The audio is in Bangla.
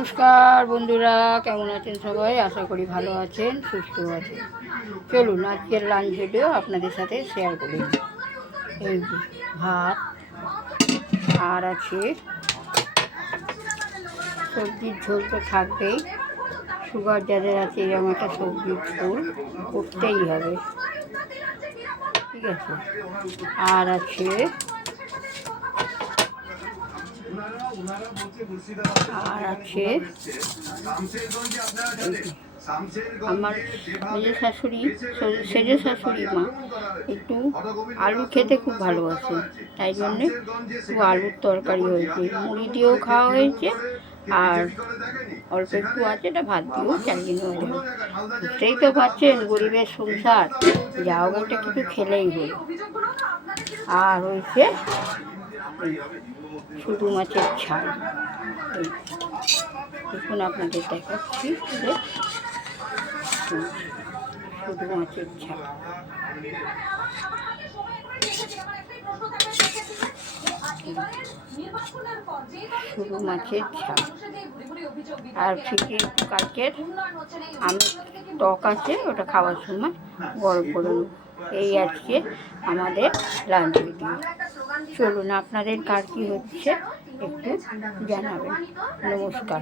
নমস্কার বন্ধুরা, কেমন আছেন সবাই? আশা করি ভালো আছেন, সুস্থ আছেন। চলুন আজকের লাঞ্চ ভিডিও আপনাদের সাথে শেয়ার করি। এই যে ভাত, আর আছে সবজির ঝোল তো থাকবেই। সুগার যাদের আছে এরকম একটা সবজির ঝোল করতেই হবে, ঠিক আছে। আর আছে আমার মেজো শাশুড়ি, সেজো শাশুড়ি মা একটু আলু খেতে খুব ভালোবাসে, তাই জন্যে একটু আলুর তরকারি হয়েছে, মুড়ি দিয়েও খাওয়া হয়েছে, আর অল্প একটু আছে, এটা ভাত দিয়েও চালিয়ে নেওয়া যাবে। বুঝতেই তো পারছেন গরিবের সংসার, যা হোক একটা কিছু খেলেই হলো। আর হয়েছে শুধু মাছের ঝাল। দেখুন আপনাদের দেখাচ্ছি, শুধু মাছের ঝাল। শুধু মাছের ঝাল আর ফিকে একটু কালকের আমি টক আছে, ওটা খাওয়ার সময় গরম করে নেব। এই আজকে আমাদের লাঞ্চ ভিডিও। চলুন আপনাদের কার কী হচ্ছে একটু জানাবেন। নমস্কার।